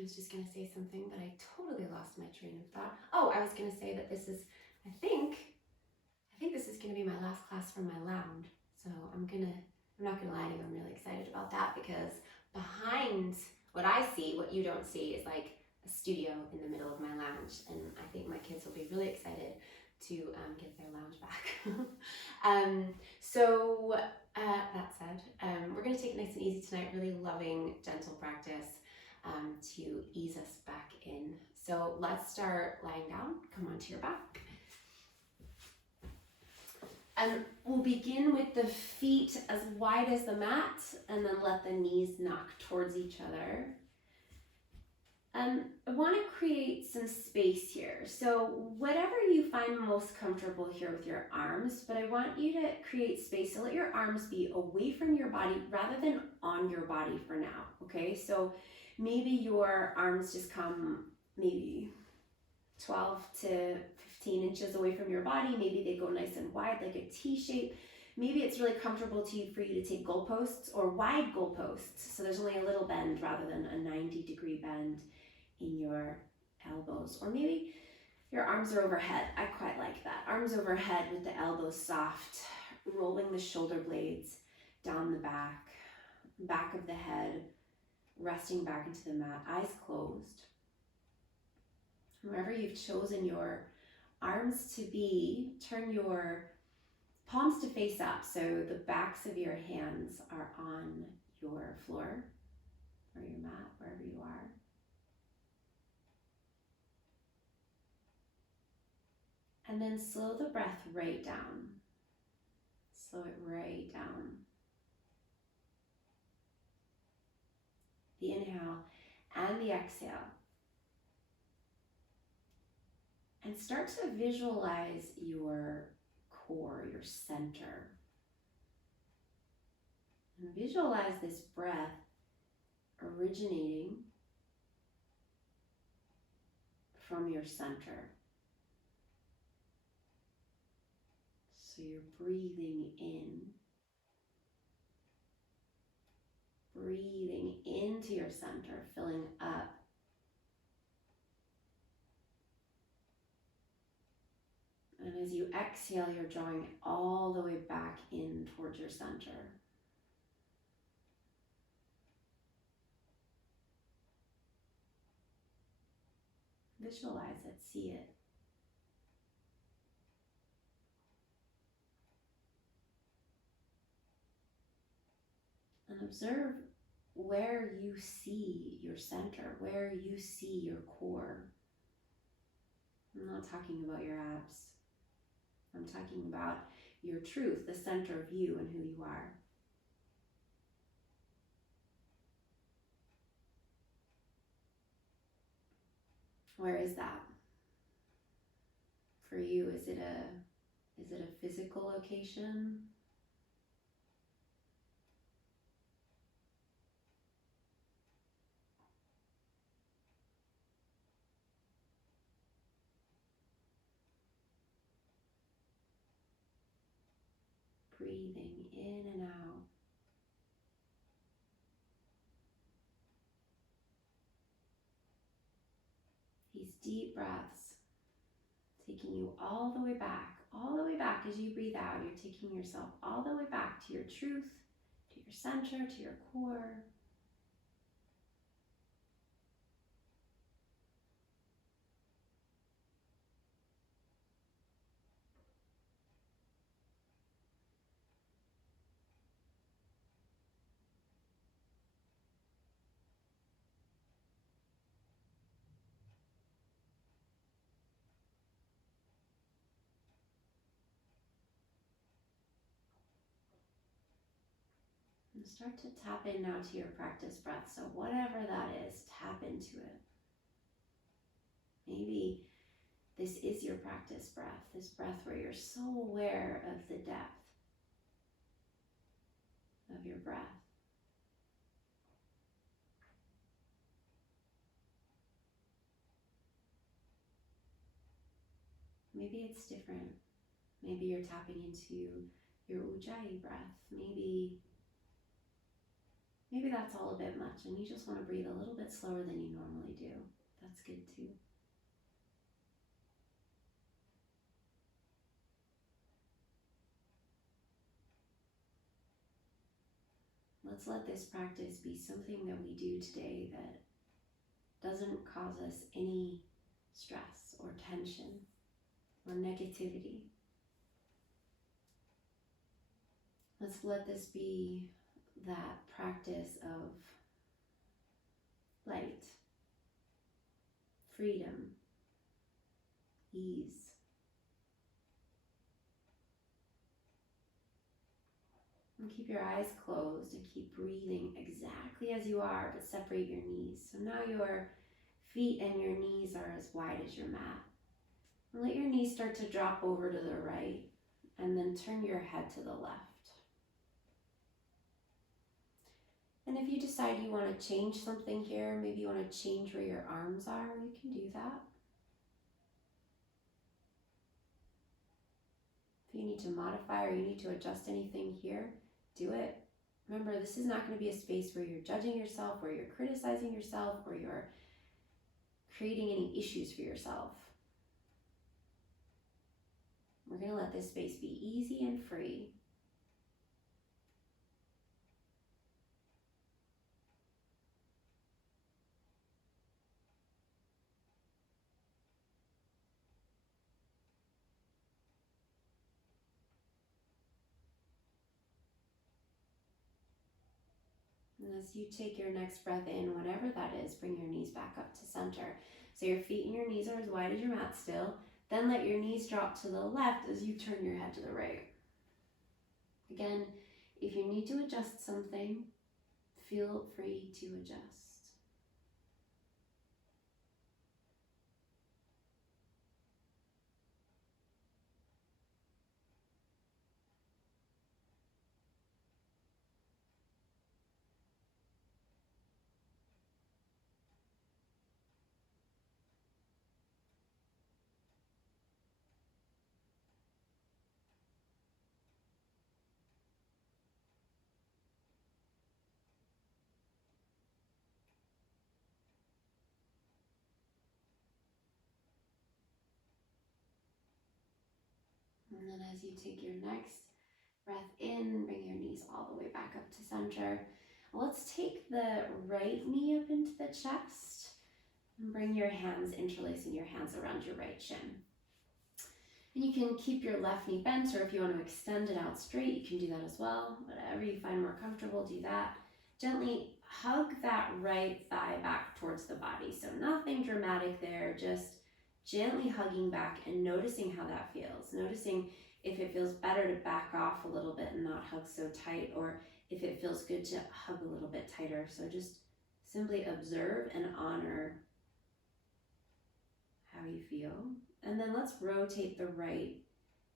I was just going to say something, but I totally lost my train of thought. Oh, I was going to say that this is, I think this is going to be my last class from my lounge. So I'm not going to lie to you, I'm really excited about that because behind what I see, what you don't see, is like a studio in the middle of my lounge. And I think my kids will be really excited to get their lounge back. That said, we're going to take it nice and easy tonight, really loving, gentle practice to ease us back in. So let's start lying down. Come onto your back. And we'll begin with the feet as wide as the mat, and then let the knees knock towards each other. I want to create some space here. So whatever you find most comfortable here with your arms, but I want you to create space. So let your arms be away from your body rather than on your body for now, okay? So maybe your arms just come maybe 12 to 15 inches away from your body. Maybe they go nice and wide like a T shape. Maybe it's really comfortable for you to take goalposts or wide goalposts. So there's only a little bend rather than a 90-degree bend in your elbows. Or maybe your arms are overhead. I quite like that. Arms overhead with the elbows soft, rolling the shoulder blades down the back of the head, resting back into the mat, eyes closed. Wherever you've chosen your arms to be, turn your palms to face up so the backs of your hands are on your floor or your mat, wherever you are. And then slow the breath right down. Slow it right down. The inhale and the exhale. And start to visualize your core, your center. And visualize this breath originating from your center. So you're breathing into your center, filling up. And as you exhale, you're drawing all the way back in towards your center. Visualize it, see it. And observe where you see your center, where you see your core. I'm not talking about your abs. I'm talking about your truth, the center of you and who you are. Where is that? For you, is it a physical location? Breathing in and out. These deep breaths, taking you all the way back as you breathe out. You're taking yourself all the way back to your truth, to your center, to your core. And start to tap in now to your practice breath. So whatever that is, tap into it. Maybe this is your practice breath, this breath where you're so aware of the depth of your breath. Maybe it's different. Maybe you're tapping into your Ujjayi breath. Maybe Maybe that's all a bit much and you just want to breathe a little bit slower than you normally do. That's good too. Let's let this practice be something that we do today that doesn't cause us any stress or tension or negativity. Let's let this be that practice of light, freedom, ease. And keep your eyes closed and keep breathing exactly as you are, but separate your knees. So now your feet and your knees are as wide as your mat. And let your knees start to drop over to the right and then turn your head to the left. And if you decide you want to change something here, maybe you want to change where your arms are, you can do that. If you need to modify or you need to adjust anything here, do it. Remember, this is not going to be a space where you're judging yourself, where you're criticizing yourself, or you're creating any issues for yourself. We're going to let this space be easy and free. And as you take your next breath in, whatever that is, bring your knees back up to center. So your feet and your knees are as wide as your mat still. Then let your knees drop to the left as you turn your head to the right. Again, if you need to adjust something, feel free to adjust. And then as you take your next breath in, bring your knees all the way back up to center. Let's take the right knee up into the chest and bring your hands, interlacing your hands around your right shin. And you can keep your left knee bent, or if you want to extend it out straight, you can do that as well. Whatever you find more comfortable, do that. Gently hug that right thigh back towards the body. So nothing dramatic there, just gently hugging back and noticing how that feels. Noticing if it feels better to back off a little bit and not hug so tight, or if it feels good to hug a little bit tighter. So just simply observe and honor how you feel. And then let's rotate the right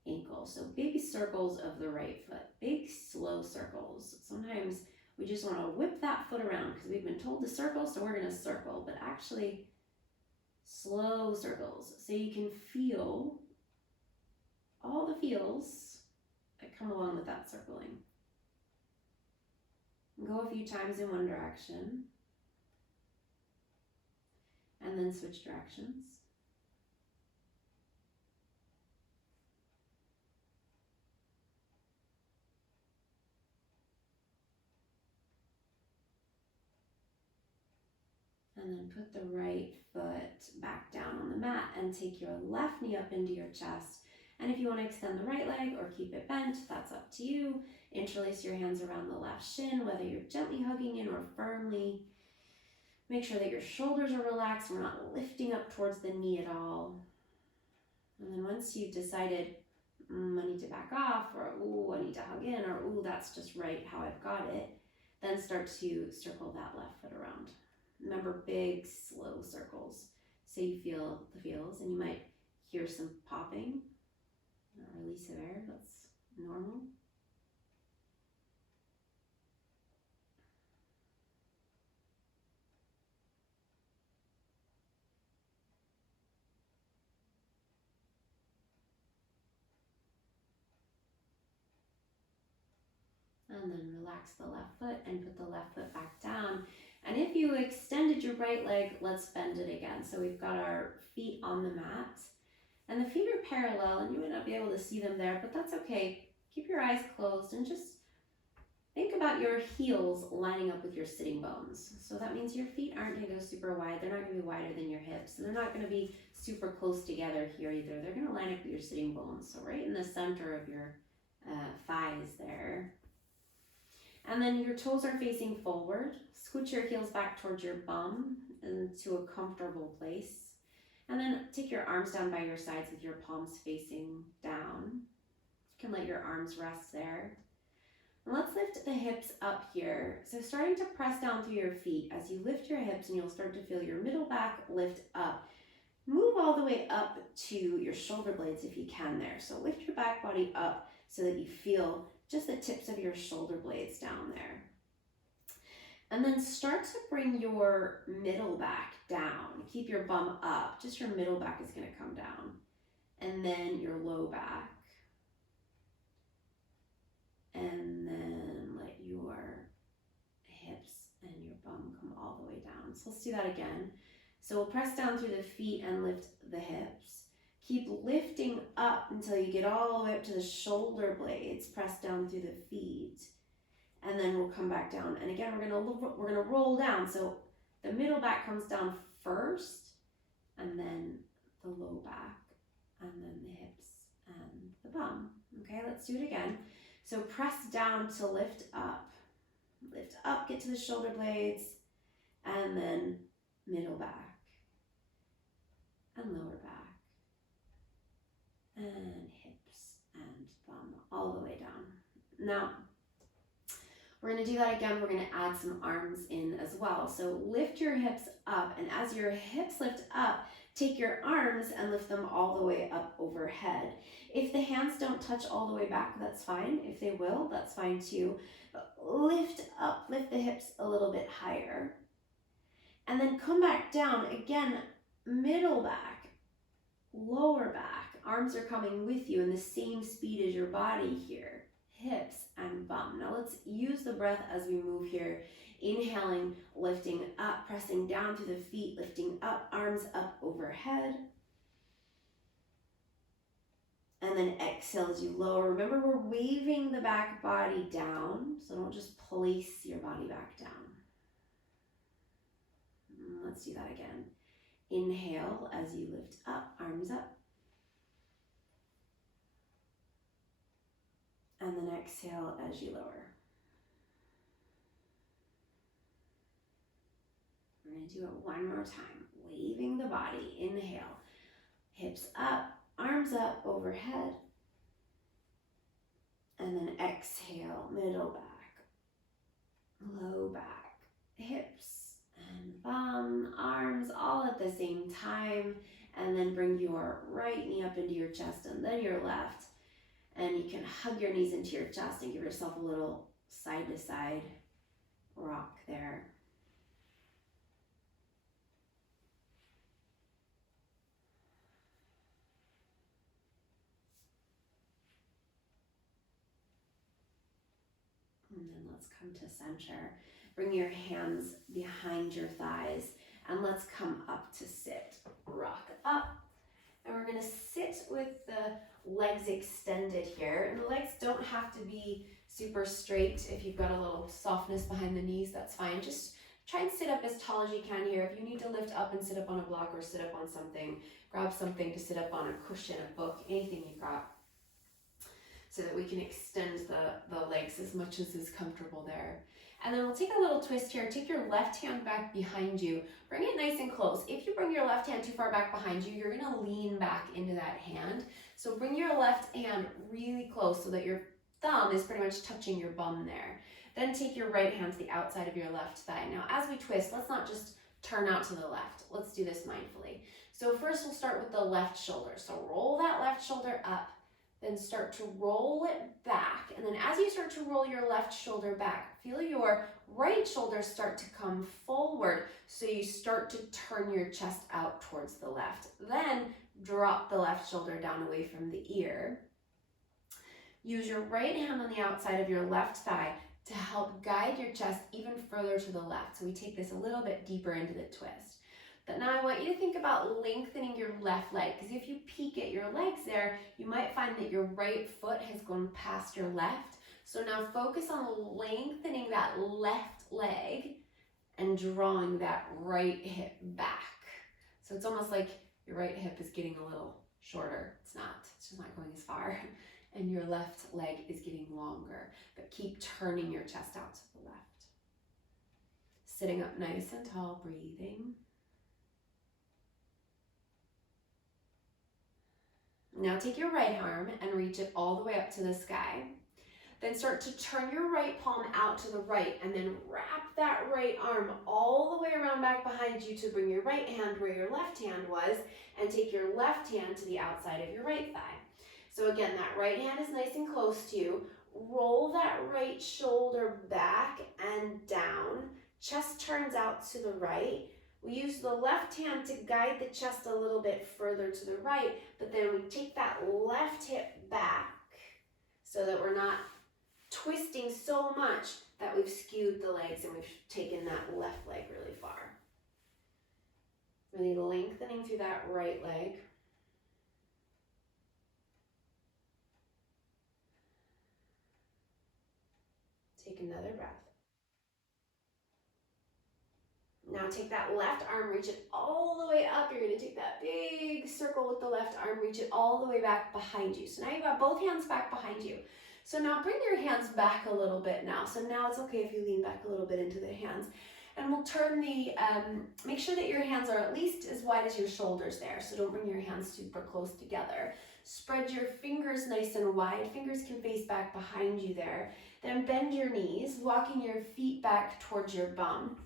ankle. So big circles of the right foot, big slow circles. Sometimes we just want to whip that foot around because we've been told to circle, so we're going to circle, but actually slow circles. So you can feel all the feels that come along with that circling. Go a few times in one direction and then switch directions. And then put the right foot back down on the mat and take your left knee up into your chest. And if you want to extend the right leg or keep it bent, that's up to you. Interlace your hands around the left shin, whether you're gently hugging in or firmly. Make sure that your shoulders are relaxed. We're not lifting up towards the knee at all. And then once you've decided, I need to back off, or ooh, I need to hug in, or ooh, that's just right how I've got it, then start to circle that left foot around. Remember, big, slow circles. So you feel the feels, and you might hear some popping or release of air. That's normal. And then relax the left foot and put the left foot back down. And if you extended your right leg, let's bend it again. So we've got our feet on the mat and the feet are parallel, and you might not be able to see them there, but that's okay. Keep your eyes closed and just think about your heels lining up with your sitting bones. So that means your feet aren't going to go super wide. They're not going to be wider than your hips. And they're not going to be super close together here either. They're going to line up with your sitting bones. So right in the center of your thighs there. And then your toes are facing forward. Scoot your heels back towards your bum into a comfortable place. And then take your arms down by your sides with your palms facing down. You can let your arms rest there. And let's lift the hips up here. So starting to press down through your feet as you lift your hips, and you'll start to feel your middle back lift up. Move all the way up to your shoulder blades if you can there. So lift your back body up so that you feel just the tips of your shoulder blades down there. And then start to bring your middle back down. Keep your bum up. Just your middle back is going to come down. And then your low back. And then let your hips and your bum come all the way down. So let's do that again. So we'll press down through the feet and lift the hips. Keep lifting up until you get all the way up to the shoulder blades. Press down through the feet. And then we'll come back down. And again, we're gonna roll down. So the middle back comes down first, and then the low back, and then the hips and the bum. Okay, let's do it again. So press down to lift up. Lift up, get to the shoulder blades, and then middle back, and lower back, and hips and bum all the way down. Now, we're going to do that again. We're going to add some arms in as well. So lift your hips up, and as your hips lift up, take your arms and lift them all the way up overhead. If the hands don't touch all the way back, that's fine. If they will, that's fine too. But lift up, lift the hips a little bit higher. And then come back down. Again, middle back, lower back. Arms are coming with you in the same speed as your body here. Hips and bum. Now let's use the breath as we move here. Inhaling, lifting up, pressing down through the feet, lifting up, arms up overhead. And then exhale as you lower. Remember, we're waving the back body down, so don't just place your body back down. Let's do that again. Inhale as you lift up, arms up. And then exhale as you lower. We're going to do it one more time. Waving the body. Inhale. Hips up, arms up overhead. And then exhale, middle back, low back, hips and bum, arms all at the same time. And then bring your right knee up into your chest and then your left. And you can hug your knees into your chest and give yourself a little side to side rock there. And then let's come to center. Bring your hands behind your thighs and let's come up to sit. Rock up. And we're going to sit with the legs extended here. And the legs don't have to be super straight. If you've got a little softness behind the knees, that's fine. Just try and sit up as tall as you can here. If you need to lift up and sit up on a block or sit up on something, grab something to sit up on, a cushion, a book, anything you've got, so that we can extend the legs as much as is comfortable there. And then we'll take a little twist here. Take your left hand back behind you. Bring it nice and close. If you bring your left hand too far back behind you, you're gonna lean back into that hand. So bring your left hand really close so that your thumb is pretty much touching your bum there. Then take your right hand to the outside of your left thigh. Now as we twist, let's not just turn out to the left. Let's do this mindfully. So first we'll start with the left shoulder. So roll that left shoulder up. Then start to roll it back. And then as you start to roll your left shoulder back, feel your right shoulder start to come forward. So you start to turn your chest out towards the left. Then drop the left shoulder down away from the ear. Use your right hand on the outside of your left thigh to help guide your chest even further to the left. So we take this a little bit deeper into the twist. But now I want you to think about lengthening your left leg, because if you peek at your legs there, you might find that your right foot has gone past your left. So now focus on lengthening that left leg and drawing that right hip back. So it's almost like your right hip is getting a little shorter. It's not, it's just not going as far. And your left leg is getting longer, but keep turning your chest out to the left. Sitting up nice and tall, breathing. Now take your right arm and reach it all the way up to the sky. Then start to turn your right palm out to the right and then wrap that right arm all the way around back behind you to bring your right hand where your left hand was, and take your left hand to the outside of your right thigh. So again, that right hand is nice and close to you. Roll that right shoulder back and down. Chest turns out to the right. We use the left hand to guide the chest a little bit further to the right, but then we take that left hip back so that we're not twisting so much that we've skewed the legs and we've taken that left leg really far. Really lengthening through that right leg. Take another breath. Now take that left arm, reach it all the way up. You're going to take that big circle with the left arm, reach it all the way back behind you. So now you've got both hands back behind you. So now bring your hands back a little bit now. So now it's okay if you lean back a little bit into the hands. And we'll turn the, make sure that your hands are at least as wide as your shoulders there. So don't bring your hands super close together. Spread your fingers nice and wide. Fingers can face back behind you there. Then bend your knees, walking your feet back towards your bum.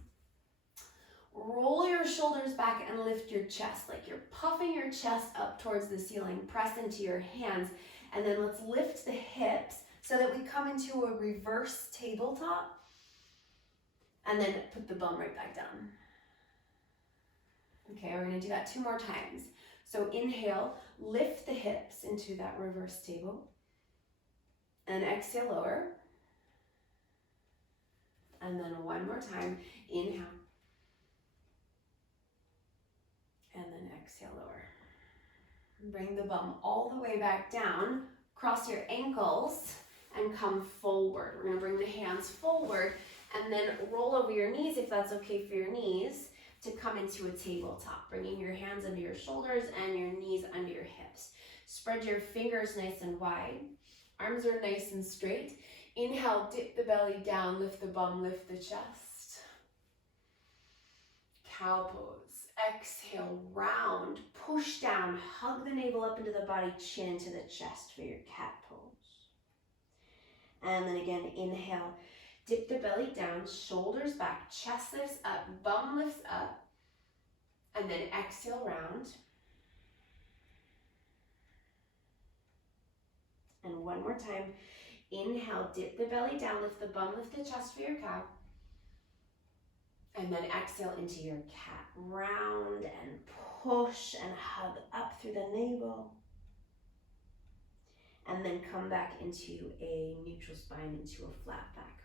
Roll your shoulders back and lift your chest, like you're puffing your chest up towards the ceiling. Press into your hands, and then let's lift the hips so that we come into a reverse tabletop, and then put the bum right back down. Okay, we're gonna do that 2 more times. So inhale, lift the hips into that reverse table, and exhale, lower. And then 1 more time, inhale. And then exhale, lower. Bring the bum all the way back down, cross your ankles, and come forward. We're gonna bring the hands forward, and then roll over your knees, if that's okay for your knees, to come into a tabletop, bringing your hands under your shoulders and your knees under your hips. Spread your fingers nice and wide. Arms are nice and straight. Inhale, dip the belly down, lift the bum, lift the chest. Cow pose. Exhale, round, push down, hug the navel up into the body, chin to the chest for your cat pose. And then again, inhale, dip the belly down, shoulders back, chest lifts up, bum lifts up, and then exhale, round. And 1 more time, inhale, dip the belly down, lift the bum, lift the chest for your cow. And then exhale into your cat. Round and push and hug up through the navel. And then come back into a neutral spine, into a flat back.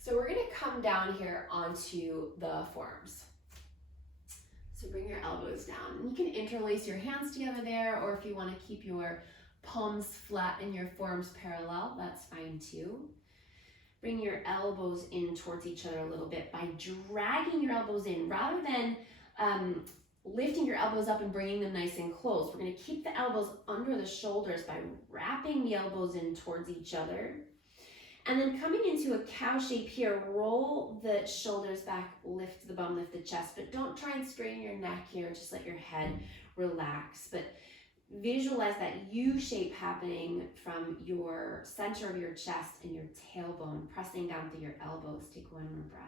So we're gonna come down here onto the forearms. So bring your elbows down. You can interlace your hands together there, or if you wanna keep your palms flat and your forearms parallel, that's fine too. Bring your elbows in towards each other a little bit by dragging your elbows in rather than lifting your elbows up and bringing them nice and close. We're going to keep the elbows under the shoulders by wrapping the elbows in towards each other. And then coming into a cow shape here, roll the shoulders back, lift the bum, lift the chest, but don't try and strain your neck here. Just let your head relax. But visualize that U shape happening from your center of your chest and your tailbone, pressing down through your elbows. Take 1 more breath.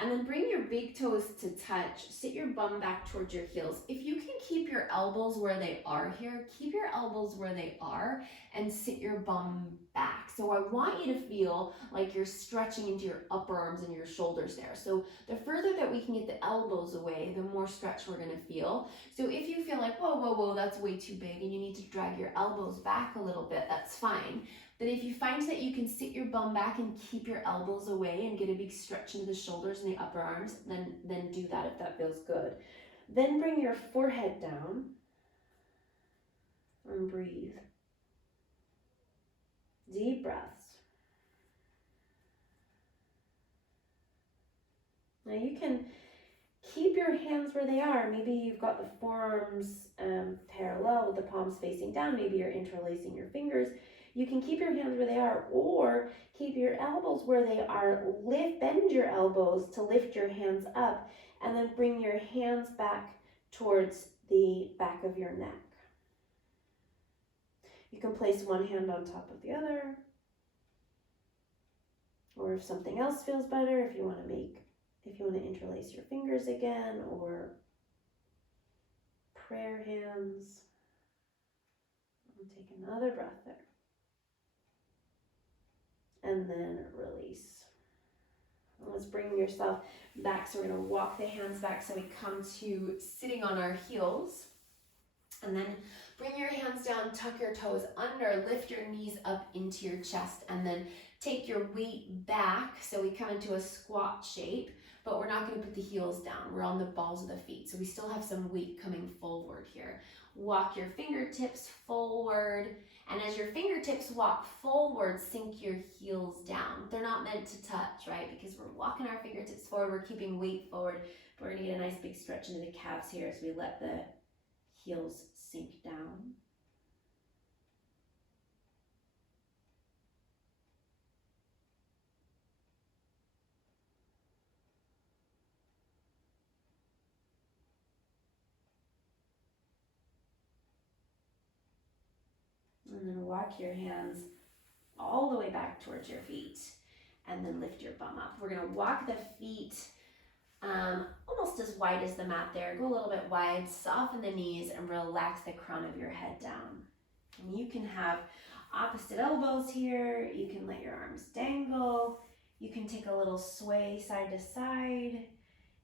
And then bring your big toes to touch. Sit your bum back towards your heels. If you can keep your elbows where they are here, keep your elbows where they are and sit your bum back. So I want you to feel like you're stretching into your upper arms and your shoulders there. So the further that we can get the elbows away, the more stretch we're gonna feel. So if you feel like, whoa, whoa, whoa, that's way too big and you need to drag your elbows back a little bit, that's fine. Then if you find that you can sit your bum back and keep your elbows away and get a big stretch into the shoulders and the upper arms, then do that if that feels good. Then bring your forehead down and breathe. Deep breaths. Now you can keep your hands where they are. Maybe you've got the forearms parallel with the palms facing down. Maybe you're interlacing your fingers. You can keep your hands where they are, or keep your elbows where they are. Bend your elbows to lift your hands up, and then bring your hands back towards the back of your neck. You can place one hand on top of the other, or if something else feels better, if you want to interlace your fingers again, or prayer hands. And take another breath there. And then release. Let's bring yourself back. So we're going to walk the hands back so we come to sitting on our heels. And then bring your hands down, tuck your toes under, lift your knees up into your chest, and then take your weight back. So we come into a squat shape, but we're not going to put the heels down. We're on the balls of the feet. So we still have some weight coming forward here. Walk your fingertips forward. And as your fingertips walk forward, sink your heels down. They're not meant to touch, right? Because we're walking our fingertips forward, we're keeping weight forward. But we're gonna get a nice big stretch into the calves here as we let the heels sink down. And then walk your hands all the way back towards your feet. And then lift your bum up. We're gonna walk the feet almost as wide as the mat there. Go a little bit wide, soften the knees, and relax the crown of your head down. And you can have opposite elbows here. You can let your arms dangle. You can take a little sway side to side.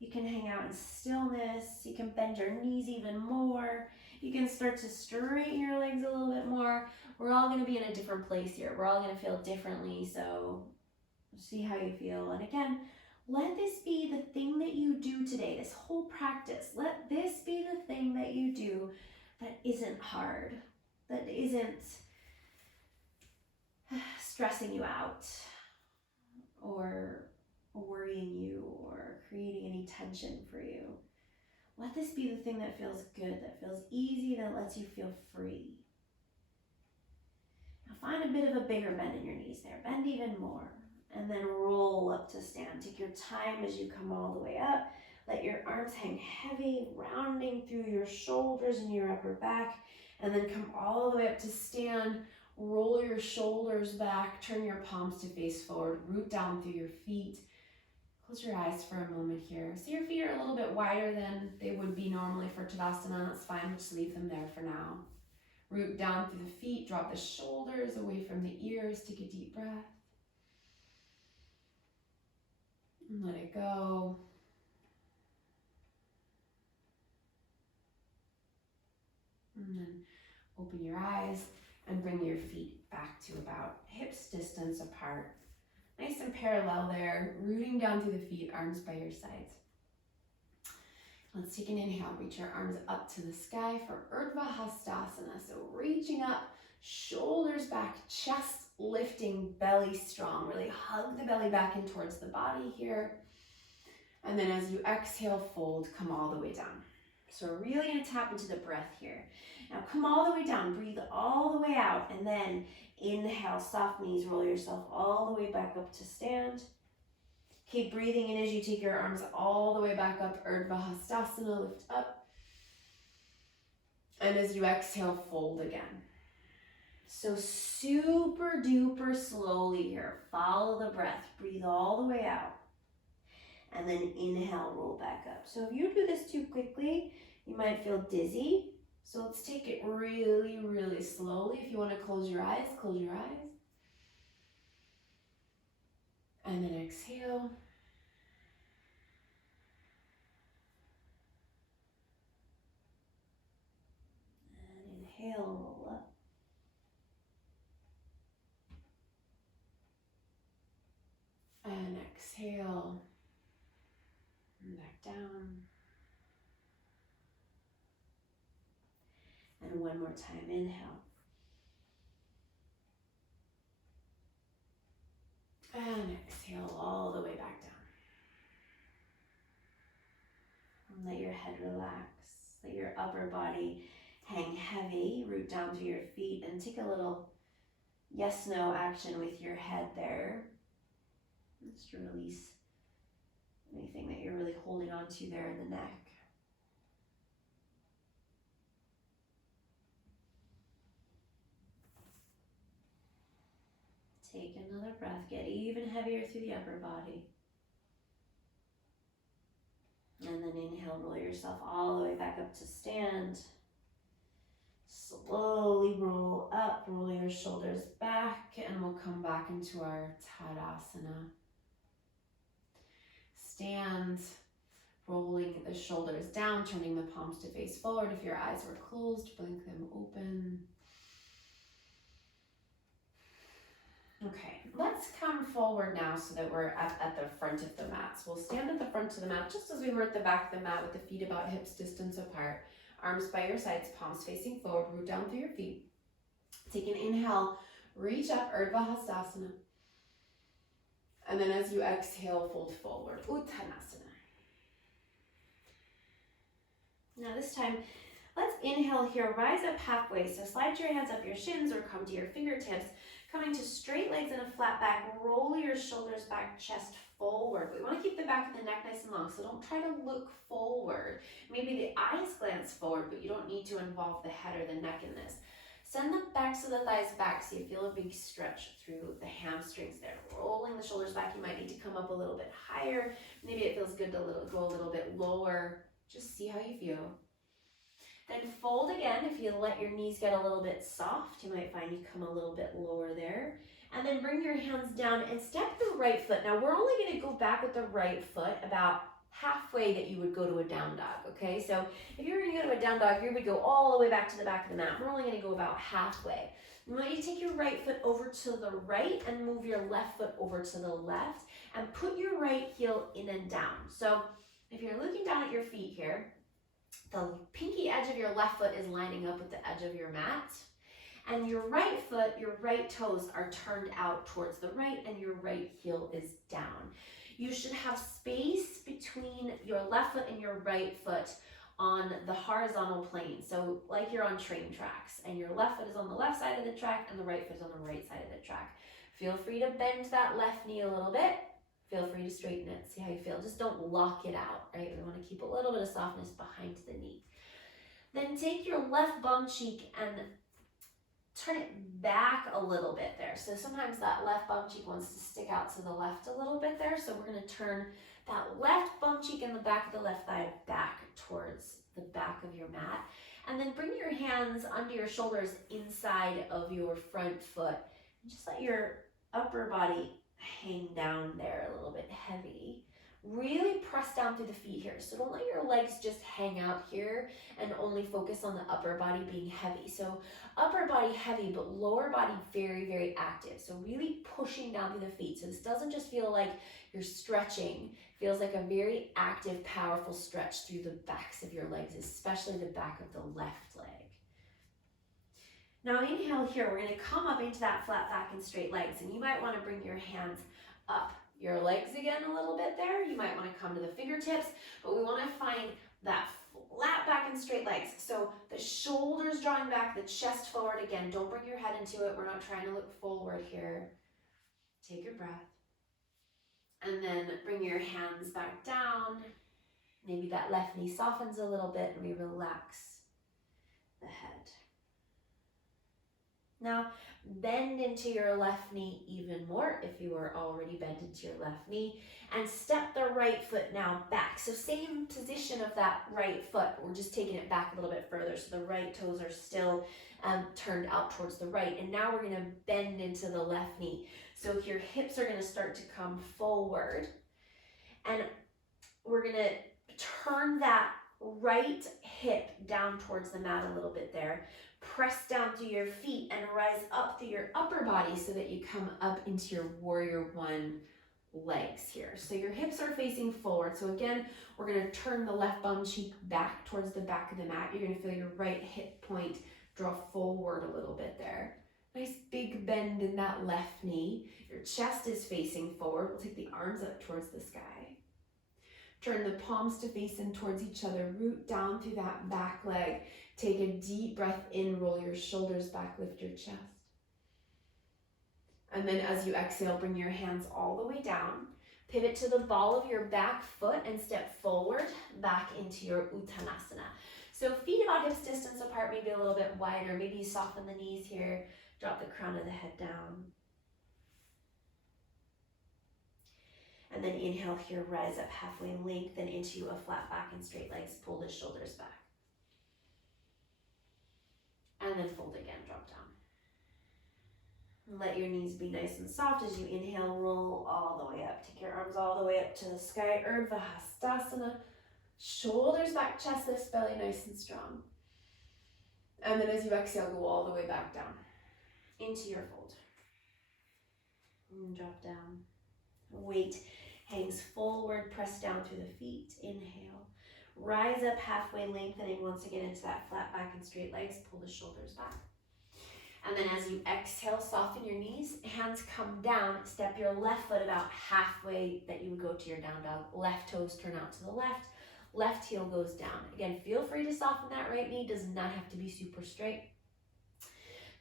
You can hang out in stillness. You can bend your knees even more. You can start to straighten your legs a little bit more. We're all going to be in a different place here. We're all going to feel differently, so see how you feel. And again, let this be the thing that you do today, this whole practice. Let this be the thing that you do that isn't hard, that isn't stressing you out or worrying you or creating any tension for you. Let this be the thing that feels good, that feels easy, that lets you feel free. Now find a bit of a bigger bend in your knees there. Bend even more. And then roll up to stand. Take your time as you come all the way up. Let your arms hang heavy, rounding through your shoulders and your upper back. And then come all the way up to stand. Roll your shoulders back. Turn your palms to face forward. Root down through your feet. Close your eyes for a moment here. So your feet are a little bit wider than they would be normally for Tadasana. That's fine. Just leave them there for now. Root down through the feet. Drop the shoulders away from the ears. Take a deep breath. And let it go. And then open your eyes and bring your feet back to about hips distance apart. Nice and parallel there, rooting down through the feet, arms by your sides. Let's take an inhale, reach your arms up to the sky for Urdhva Hastasana. So reaching up, shoulders back, chest lifting, belly strong. Really hug the belly back in towards the body here. And then as you exhale, fold, come all the way down. So we're really gonna tap into the breath here. Now come all the way down, breathe all the way out, and then inhale, soft knees, roll yourself all the way back up to stand. Keep breathing in as you take your arms all the way back up, Urdhva Hastasana, lift up. And as you exhale, fold again. So super duper slowly here, follow the breath, breathe all the way out. And then inhale, roll back up. So if you do this too quickly, you might feel dizzy. So let's take it really, really slowly. If you want to close your eyes, close your eyes. And then exhale. And inhale, roll up. down. And one more time, inhale. And exhale all the way back down. And let your head relax. Let your upper body hang heavy, root down through your feet, and take a little yes-no action with your head there. Just to release anything that you're really holding on to there in the neck. Take another breath, get even heavier through the upper body. And then inhale, roll yourself all the way back up to stand. Slowly roll up, roll your shoulders back, and we'll come back into our Tadasana. Stand, rolling the shoulders down, turning the palms to face forward. If your eyes were closed, blink them open. Okay, let's come forward now so that we're at the front of the mat. So we'll stand at the front of the mat just as we were at the back of the mat with the feet about hips distance apart. Arms by your sides, palms facing forward, root down through your feet. Take an inhale, reach up, Urdhva Hastasana. And then as you exhale, fold forward, Uttanasana. Now this time, let's inhale here, rise up halfway. So slide your hands up your shins or come to your fingertips. Coming to straight legs and a flat back, roll your shoulders back, chest forward. We want to keep the back of the neck nice and long, so don't try to look forward. Maybe the eyes glance forward, but you don't need to involve the head or the neck in this. Send the backs of the thighs back so you feel a big stretch through the hamstrings there. Rolling the shoulders back, you might need to come up a little bit higher. Maybe it feels good to go a little bit lower. Just see how you feel. Then fold again. If you let your knees get a little bit soft, you might find you come a little bit lower there. And then bring your hands down and step the right foot. Now we're only going to go back with the right foot about halfway that you would go to a down dog, okay? So if you were going to go to a down dog, you would go all the way back to the back of the mat. We're only going to go about halfway. You want you to take your right foot over to the right and move your left foot over to the left and put your right heel in and down. So if you're looking down at your feet here, the pinky edge of your left foot is lining up with the edge of your mat. And your right foot, your right toes are turned out towards the right and your right heel is down. You should have space between your left foot and your right foot on the horizontal plane. So like you're on train tracks and your left foot is on the left side of the track and the right foot is on the right side of the track. Feel free to bend that left knee a little bit. Feel free to straighten it, see how you feel. Just don't lock it out, right? We want to keep a little bit of softness behind the knee. Then take your left bum cheek and turn it back a little bit there. So sometimes that left bum cheek wants to stick out to the left a little bit there. So we're going to turn that left bum cheek and the back of the left thigh back towards the back of your mat. And then bring your hands under your shoulders inside of your front foot. And just let your upper body hang down there a little bit heavy. Really press down through the feet here. So don't let your legs just hang out here and only focus on the upper body being heavy. So upper body heavy, but lower body very, very active. So really pushing down through the feet. So this doesn't just feel like you're stretching. It feels like a very active, powerful stretch through the backs of your legs, especially the back of the left leg. Now inhale here, we're going to come up into that flat back and straight legs, and you might want to bring your hands up your legs again a little bit there. You might want to come to the fingertips, but we want to find that flat back and straight legs. So the shoulders drawing back, the chest forward again. Don't bring your head into it. We're not trying to look forward here. Take your breath. And then bring your hands back down. Maybe that left knee softens a little bit and we relax the head. Now, bend into your left knee even more if you are already bent into your left knee, and step the right foot now back. So same position of that right foot, we're just taking it back a little bit further so the right toes are still turned out towards the right. And now we're going to bend into the left knee. So your hips are going to start to come forward, and we're going to turn that right hip down towards the mat a little bit there. Press down through your feet and rise up through your upper body so that you come up into your warrior one legs here. So your hips are facing forward. So again, we're going to turn the left bum cheek back towards the back of the mat. You're going to feel your right hip point draw forward a little bit there. Nice big bend in that left knee. Your chest is facing forward. We'll take the arms up towards the sky. Turn the palms to face in towards each other. Root down through that back leg. Take a deep breath in. Roll your shoulders back. Lift your chest. And then as you exhale, bring your hands all the way down. Pivot to the ball of your back foot and step forward back into your Uttanasana. So feet about hips distance apart, maybe a little bit wider. Maybe you soften the knees here. Drop the crown of the head down. And then inhale here, rise up halfway, lengthen into a flat back and straight legs. Pull the shoulders back. And then fold again, drop down. Let your knees be nice and soft as you inhale, roll all the way up. Take your arms all the way up to the sky, Urdhva Hastasana. Shoulders back, chest lifts, belly nice and strong. And then as you exhale, go all the way back down into your fold. And drop down. Weight hangs forward, press down through the feet. Inhale. Rise up halfway, lengthening once again into that flat back and straight legs. Pull the shoulders back. And then as you exhale, soften your knees, hands come down, step your left foot about halfway that you would go to your down dog. Left toes turn out to the left, left heel goes down. Again, feel free to soften that right knee, does not have to be super straight.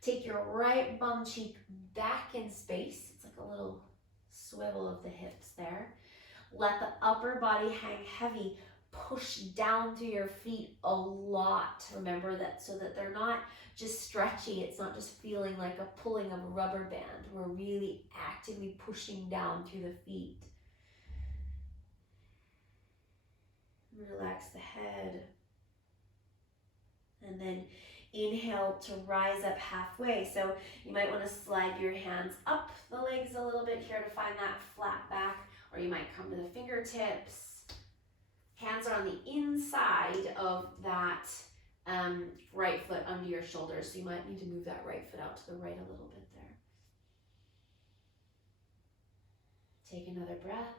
Take your right bum cheek back in space. It's like a little swivel of the hips there. Let the upper body hang heavy. Push down through your feet a lot. Remember that, so that they're not just stretchy. It's not just feeling like a pulling of a rubber band. We're really actively pushing down through the feet. Relax the head. And then inhale to rise up halfway. So you might want to slide your hands up the legs a little bit here to find that flat back, or you might come to the fingertips. Hands are on the inside of that right foot under your shoulders. So you might need to move that right foot out to the right a little bit there. Take another breath.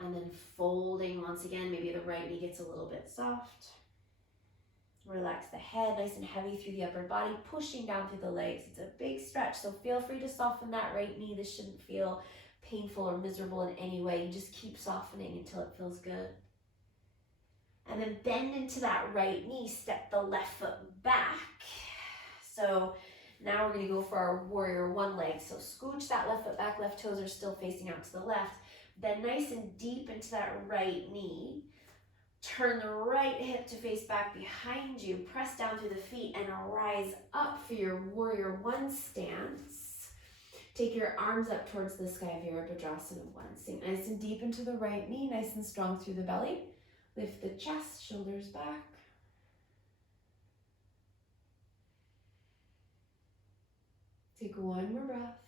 And then folding once again, maybe the right knee gets a little bit soft. Relax the head, nice and heavy through the upper body, pushing down through the legs. It's a big stretch, so feel free to soften that right knee. This shouldn't feel painful or miserable in any way. You just keep softening until it feels good. And then bend into that right knee, step the left foot back. So now we're going to go for our warrior one leg. So scooch that left foot back, left toes are still facing out to the left. Bend nice and deep into that right knee. Turn the right hip to face back behind you. Press down through the feet and rise up for your warrior one stance. Take your arms up towards the sky, Virabhadrasana one. Sink nice and deep into the right knee, nice and strong through the belly. Lift the chest, shoulders back. Take one more breath.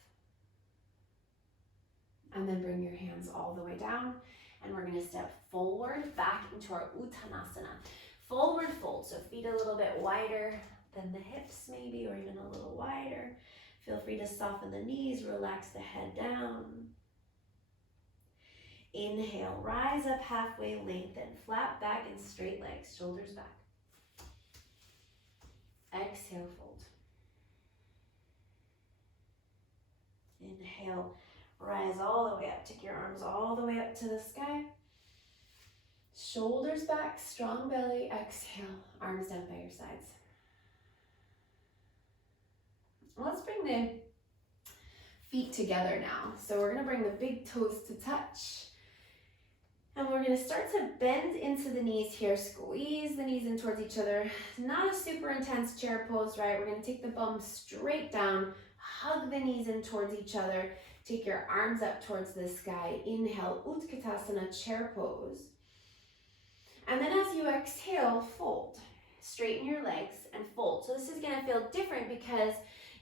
And then bring your hands all the way down. And we're going to step forward, back into our Uttanasana. Forward fold, so feet a little bit wider than the hips maybe, or even a little wider. Feel free to soften the knees, relax the head down. Inhale, rise up halfway, lengthen, flat back and straight legs, shoulders back. Exhale, fold. Inhale, rise all the way up, take your arms all the way up to the sky. Shoulders back, strong belly, exhale, arms down by your sides. Let's bring the feet together now. So we're gonna bring the big toes to touch. And we're gonna start to bend into the knees here, squeeze the knees in towards each other. Not a super intense chair pose, right? We're gonna take the bum straight down, hug the knees in towards each other. Take your arms up towards the sky. Inhale, Utkatasana, chair pose. And then as you exhale, fold. Straighten your legs and fold. So this is gonna feel different because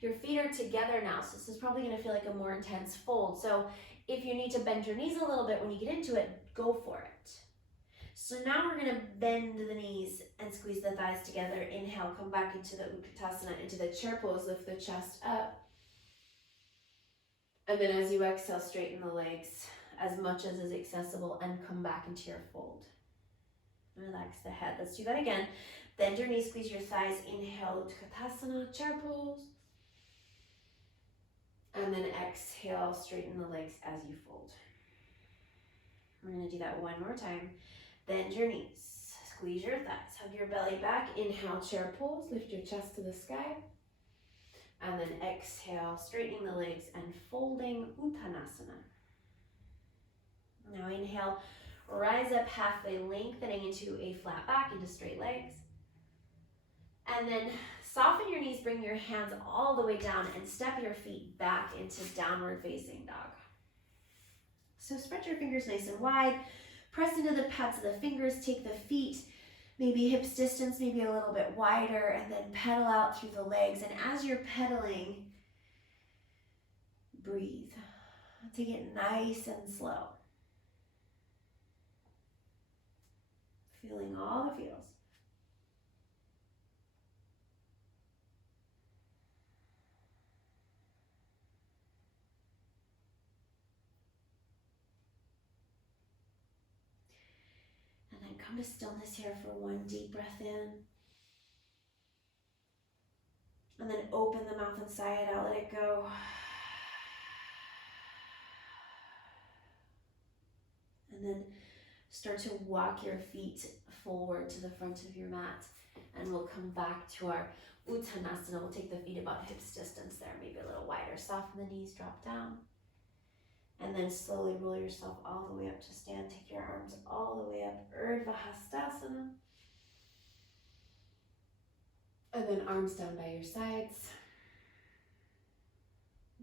your feet are together now. So this is probably gonna feel like a more intense fold. So if you need to bend your knees a little bit when you get into it, go for it. So now we're gonna bend the knees and squeeze the thighs together. Inhale, come back into the Utkatasana, into the chair pose, lift the chest up. And then as you exhale, straighten the legs as much as is accessible and come back into your fold. Relax the head. Let's do that again. Bend your knees, squeeze your thighs. Inhale, Utkatasana, chair pose. And then exhale, straighten the legs as you fold. We're gonna do that one more time. Bend your knees, squeeze your thighs, hug your belly back. Inhale, chair pose, lift your chest to the sky. And then exhale, straightening the legs and folding Uttanasana. Now inhale, rise up halfway, lengthening into a flat back, into straight legs. And then soften your knees, bring your hands all the way down and step your feet back into downward facing dog. So spread your fingers nice and wide, press into the pads of the fingers, take the feet maybe hips distance, maybe a little bit wider, and then pedal out through the legs. And as you're pedaling, breathe. Take it nice and slow. Feeling all the feels. And then come to stillness here for one deep breath in. And then open the mouth and sigh it out, let it go. And then start to walk your feet forward to the front of your mat. And we'll come back to our Uttanasana. We'll take the feet about hips distance there, maybe a little wider. Soften the knees, drop down. And then slowly roll yourself all the way up to stand. Take your arms all the way up, Urdhva Hastasana. And then arms down by your sides.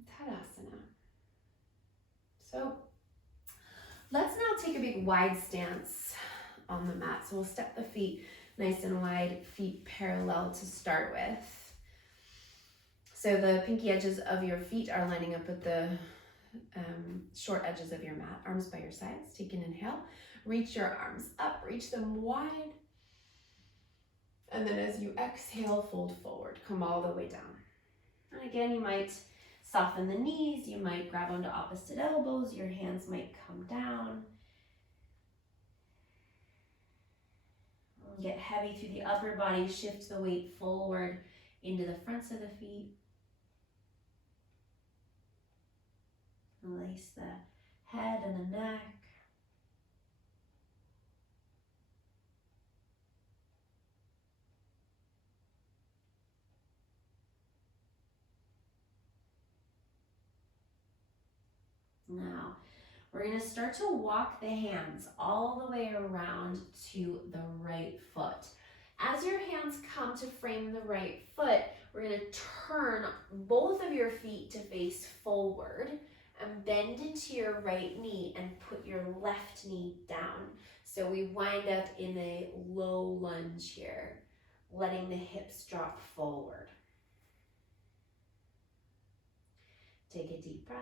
Tadasana. So let's now take a big wide stance on the mat. So we'll step the feet nice and wide, feet parallel to start with. So the pinky edges of your feet are lining up with the short edges of your mat. Arms by your sides. Take an inhale. Reach your arms up. Reach them wide. And then as you exhale, fold forward. Come all the way down. And again, you might soften the knees. You might grab onto opposite elbows. Your hands might come down. Get heavy through the upper body. Shift the weight forward into the fronts of the feet. Release the head and the neck. Now, we're going to start to walk the hands all the way around to the right foot. As your hands come to frame the right foot, we're going to turn both of your feet to face forward and bend into your right knee and put your left knee down. So we wind up in a low lunge here, letting the hips drop forward. Take a deep breath.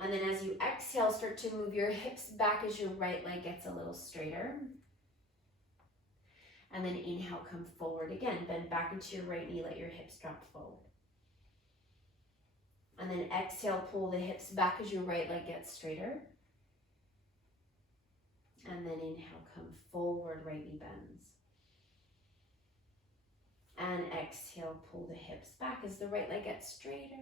And then as you exhale, start to move your hips back as your right leg gets a little straighter. And then inhale, come forward again. Bend back into your right knee, let your hips drop forward. And then exhale, pull the hips back as your right leg gets straighter. And then inhale, come forward, right knee bends. And exhale, pull the hips back as the right leg gets straighter.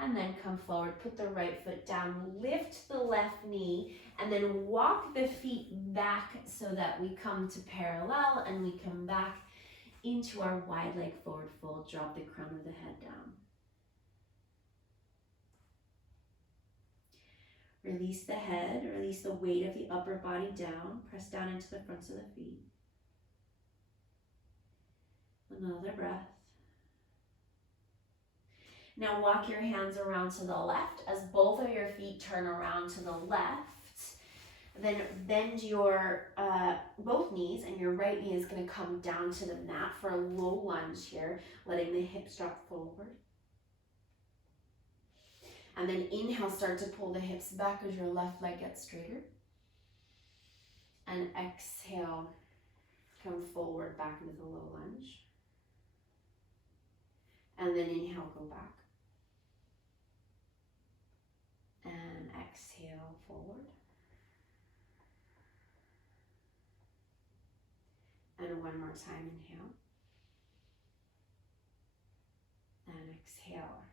And then come forward, put the right foot down, lift the left knee, and then walk the feet back so that we come to parallel and we come back into our wide leg forward fold. Drop the crown of the head down. Release the head, release the weight of the upper body down, press down into the fronts of the feet. Another breath. Now walk your hands around to the left as both of your feet turn around to the left. Then bend your both knees, and your right knee is going to come down to the mat for a low lunge here, letting the hips drop forward. And then inhale, start to pull the hips back as your left leg gets straighter. And exhale, come forward back into the low lunge. And then inhale, go back. And exhale, forward. And one more time, inhale. And exhale.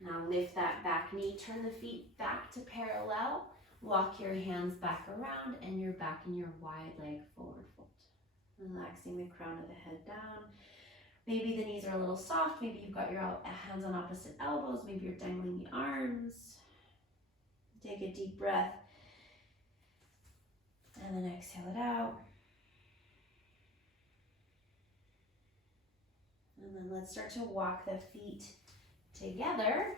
Now lift that back knee, turn the feet back to parallel. Walk your hands back around and you're back in your wide leg forward fold. Relaxing the crown of the head down. Maybe the knees are a little soft. Maybe you've got your hands on opposite elbows. Maybe you're dangling the arms. Take a deep breath. And then exhale it out. And then let's start to walk the feet together.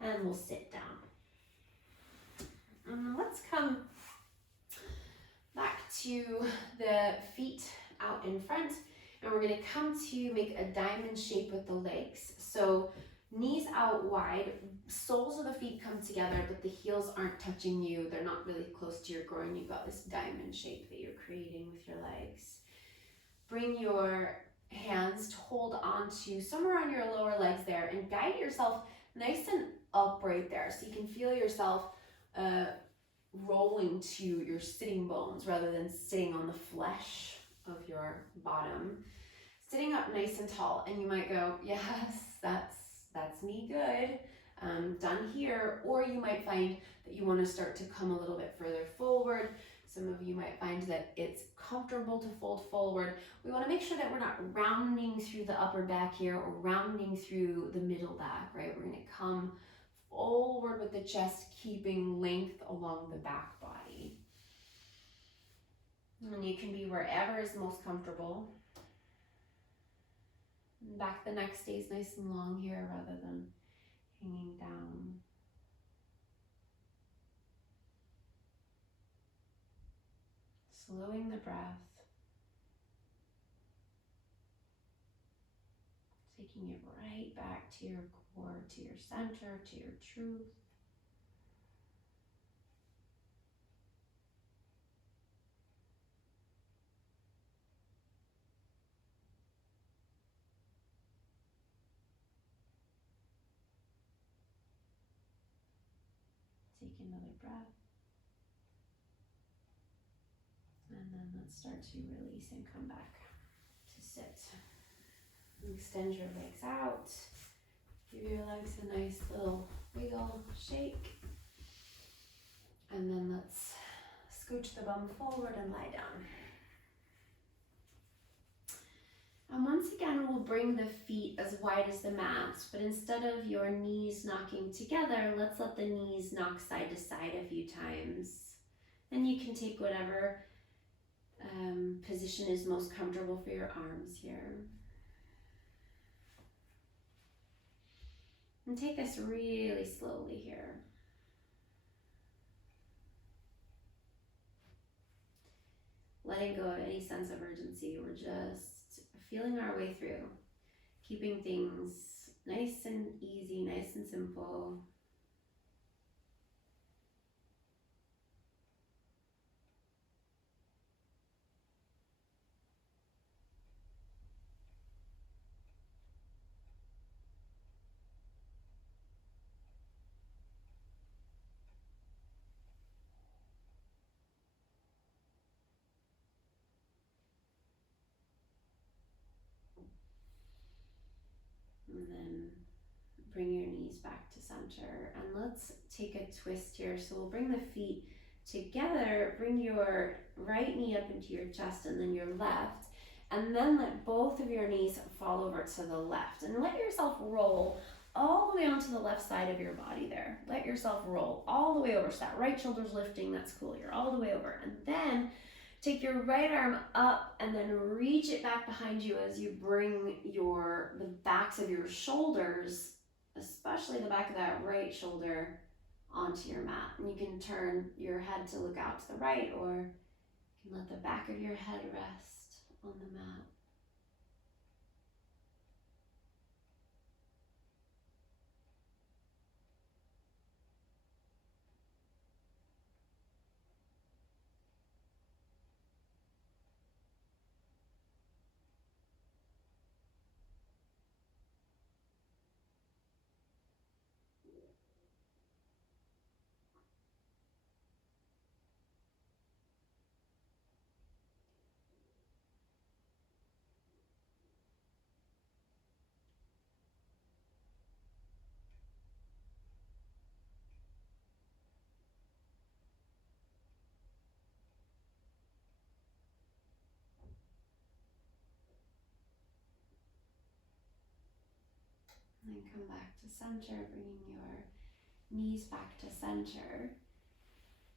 And we'll sit down. And let's come back to the feet out in front. And we're going to come to make a diamond shape with the legs. So knees out wide, soles of the feet come together, but the heels aren't touching you. They're not really close to your groin. You've got this diamond shape that you're creating with your legs. Bring your hands to hold on to somewhere on your lower legs there and guide yourself nice and upright there. So you can feel yourself rolling to your sitting bones rather than sitting on the flesh of your bottom. Sitting up nice and tall, and you might go, yes, that's me, good. Done here. Or you might find that you want to start to come a little bit further forward. Some of you might find that it's comfortable to fold forward. We want to make sure that we're not rounding through the upper back here or rounding through the middle back, right? We're going to come forward with the chest, keeping length along the back body. And you can be wherever is most comfortable. Back the neck stays nice and long here rather than hanging down. Slowing the breath. Taking it right back to your core, to your center, to your truth. Take another breath. And then let's start to release and come back to sit. Extend your legs out. Give your legs a nice little wiggle, shake. And then let's scooch the bum forward and lie down. And once again, we'll bring the feet as wide as the mat, but instead of your knees knocking together, let's let the knees knock side to side a few times. And you can take whatever position is most comfortable for your arms here. And take this really slowly here. Letting go of any sense of urgency. We're just feeling our way through, keeping things nice and easy, nice and simple. And then bring your knees back to center. And let's take a twist here. So we'll bring the feet together, bring your right knee up into your chest and then your left. And then let both of your knees fall over to the left. And let yourself roll all the way onto the left side of your body there. Let yourself roll all the way over. So that right shoulder's lifting, that's cool. You're all the way over. And then take your right arm up and then reach it back behind you as you bring the backs of your shoulders, especially the back of that right shoulder, onto your mat. And you can turn your head to look out to the right, or you can let the back of your head rest on the mat. And then come back to center, bringing your knees back to center.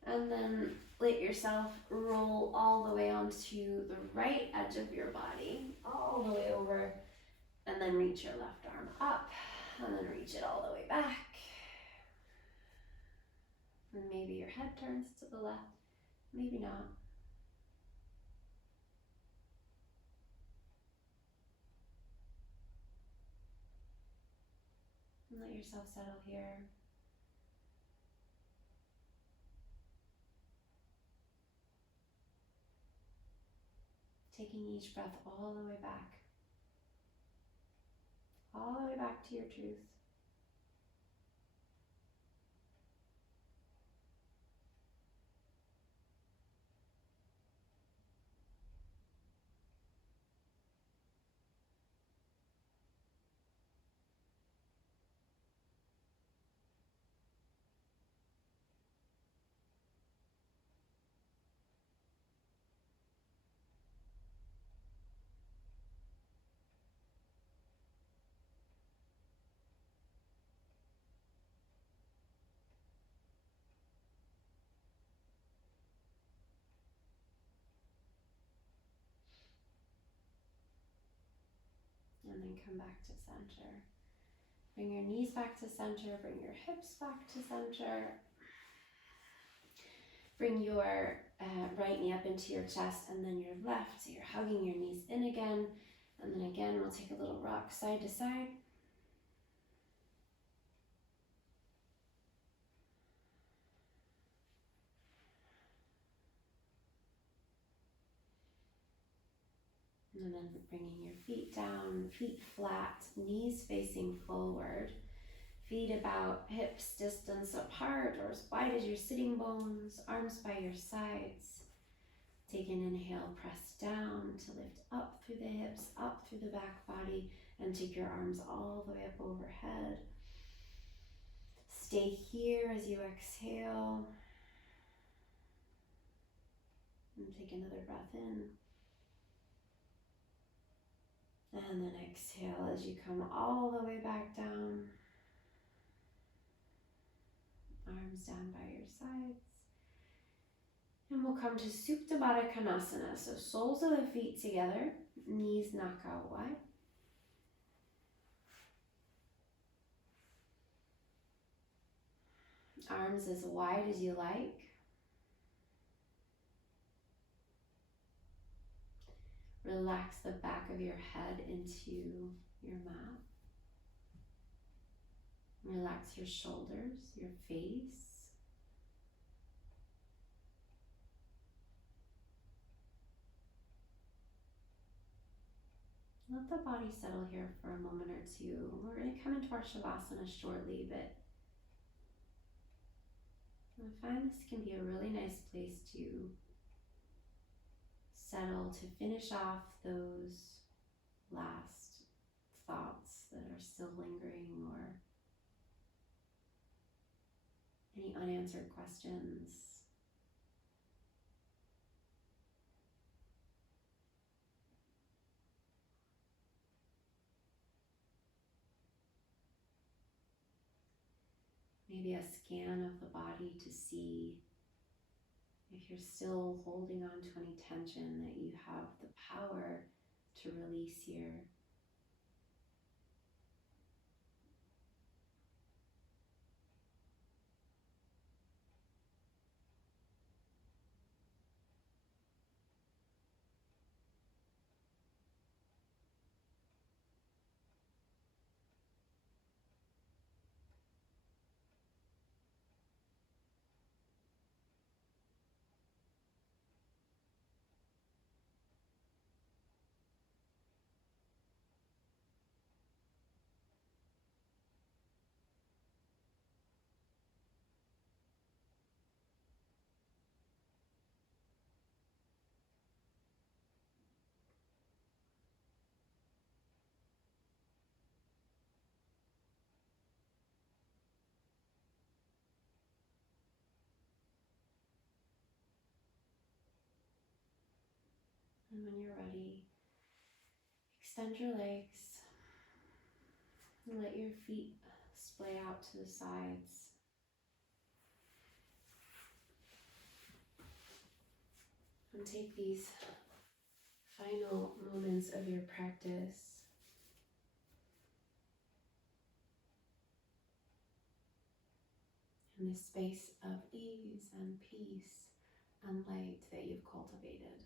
And then let yourself roll all the way onto the right edge of your body, all the way over, and then reach your left arm up, and then reach it all the way back. And maybe your head turns to the left, maybe not. And let yourself settle here. Taking each breath all the way back. All the way back to your truth. And then come back to center. Bring your knees back to center, bring your hips back to center. Bring your right knee up into your chest and then your left, so you're hugging your knees in again. And then again, we'll take a little rock side to side. And then bringing your feet down, feet flat, knees facing forward. Feet about hips distance apart or as wide as your sitting bones, arms by your sides. Take an inhale, press down to lift up through the hips, up through the back body, and take your arms all the way up overhead. Stay here as you exhale. And take another breath in. And then exhale as you come all the way back down. Arms down by your sides. And we'll come to Supta Baddha Konasana. So soles of the feet together, knees knock out wide. Arms as wide as you like. Relax the back of your head into your mat. Relax your shoulders, your face. Let the body settle here for a moment or two. We're going to come into our Shavasana shortly, but I find this can be a really nice place to settle, to finish off those last thoughts that are still lingering or any unanswered questions. Maybe a scan of the body to see if you're still holding on to any tension, that you have the power to release here. And when you're ready, extend your legs And let your feet splay out to the sides. And take these final moments of your practice in this space of ease and peace and light that you've cultivated.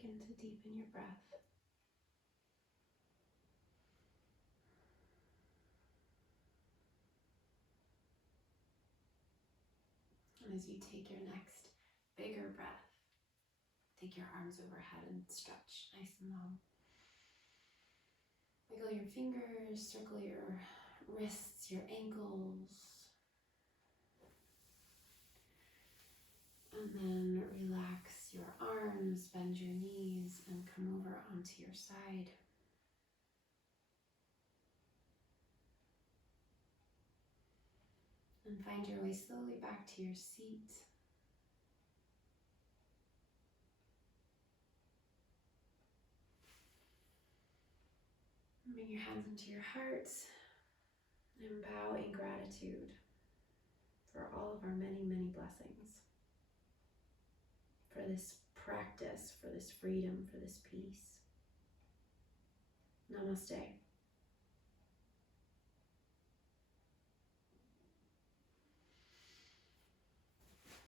Begin to deepen your breath. And as you take your next bigger breath, take your arms overhead and stretch nice and long. Wiggle your fingers, circle your wrists, your ankles. And then relax your arms, bend your knees, and come over onto your side. And find your way slowly back to your seat. Bring your hands into your heart and bow in gratitude for all of our many, many blessings, for this practice, for this freedom, for this peace. Namaste.